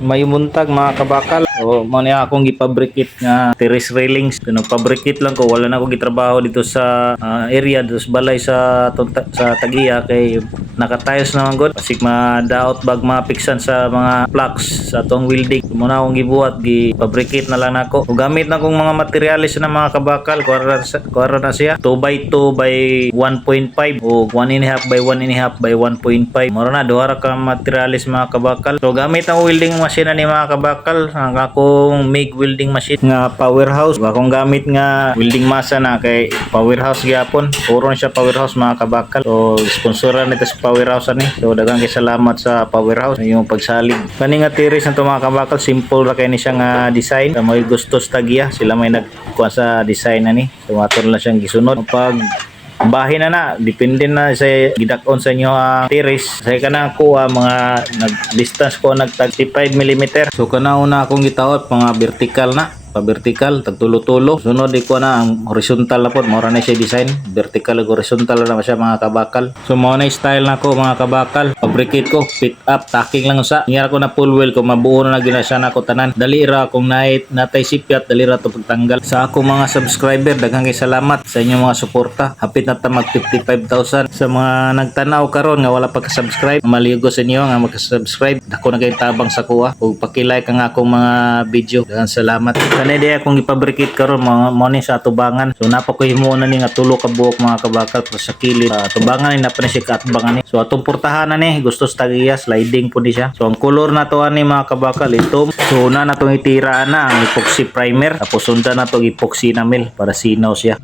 May muntag mga kabakal. O mo niya akong gi-fabricate nga terrace railings. Kuno fabricate lang ko, wala na ako gitrabaho dito sa area dito sa balay sa Tagiya kay nakatayos naman gud. Pasig madaot bag mapiksan sa mga plugs sa tong welding. Muna akong gibuhat, gi-fabricate na lang nako. O gamit na kong mga materials na mga kabakal, kuwara na siya 2x2 by 1.5 o 1.5 by 1.5 by 1.5. Mura na duha ra ka materials mga kabakal. So gamit ang welding machine ni mga kabakal, ang akong MIG welding machine nga powerhouse. Akong gamit nga welding masa na kay powerhouse gyapon. Puro na siya powerhouse mga kabakal. So sponsoran nito sa powerhouse ani. So daghang kay salamat sa powerhouse yung pagsalig. Kani nga Terrace nito mga kabakal, simple ra kay ni siya nga design. Sa may gusto sa Tagiya, sila may nagkuha sa design ani. So matur na siyang gisunod. Pag bahin na depende na sa gidakon sa inyo ang Terrace. Sa kana ko mga nag-distance ko nag 35 mm. So kana una akong gitaot mga vertical na pa-vertical tagtulo-tulo. Sunod ko na ang horizontal na pod, mora na siya design. Vertical ug horizontal na siya mga kabakal. So mao na style nako mga kabakal. Fabricate ko, pick up, tacking lang usa. Niyara ko na full wheel ko, mabuo na ginasya nako tanan. Dali ra kung natay sipyat, dali ra to pagtanggal. Sa ako mga subscriber, daghang kay salamat sa inyong mga suporta. Hapit na ta mag 55,000. Sa mga nagtanaw karon nga wala pa ka-subscribe, maligo sa inyo nga mag-subscribe. Dako na kay tabang sa kuha ug paki-like ang akong mga video. Daghang salamat. Kanay di akong ipabricate karon mo ni sa atubangan. So napakuhimo na ni nga tulo ka buok mga kabakal para sa kilid. Atubangan ni napani si kaatbangan ni. So atong portahan na ni gusto sa Tagiya, sliding po di siya. So ang color na to ani mga kabakal itom. So na natong itiraan na ang epoxy primer. Tapos sundan na to epoxy enamel para sinaw siya.